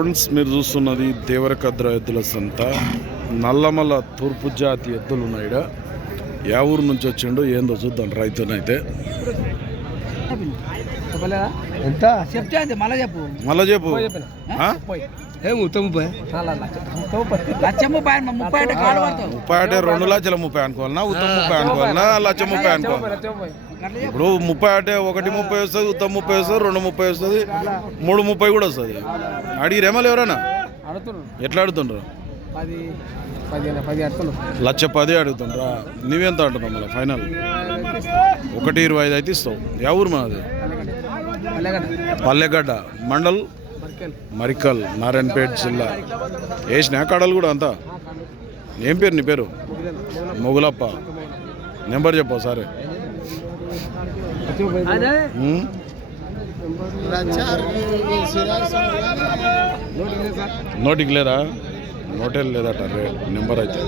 Friends మీరు చూస్తున్నది దేవరకద్ర ఎద్దుల సంత. నల్లమల తూర్పు జాతి ఎద్దులు ఉన్నాయి. యా ఊరు నుంచి వచ్చిండు ఏందో చూద్దాం రైతునైతే. ఎంత? చెప్తే మళ్ళీ చెప్పు. మళ్ళా చెప్పు. ఆ? ఏ ముప్పై? అంటే రెండు లక్షల ముప్పై అనుకోవాలన్నా ఉత్తమ ముప్పై అనుకోవాలన్నా లక్ష ముప్పై అనుకోవాలి. ఇప్పుడు ముప్పై అంటే ఒకటి ముప్పై వస్తుంది ఉత్తమ ముప్పై వస్తుంది రెండు ముప్పై వస్తుంది మూడు ముప్పై కూడా వస్తుంది. అడిగిరేమో ఎవరైనా? ఎట్లా అడుగుతుండ్రు? లక్ష పది అడుగుతుండ్రా. నువ్వెంత అంటున్నావు మళ్ళీ ఫైనల్? ఒకటి ఇరవై ఐదు అయితే ఇస్తావు. యా ఊరు మనది పల్లెగడ్డ. మండల్? మరికల్. నారాయణపేట జిల్లా. వేసినా కడలు కూడా అంతా? ఏం పేరు నీ పేరు? మొగులప్ప. నెంబర్ చెప్పు సరే నోటికి లేదా నోటేలు లేదట రే నెంబర్ అయితే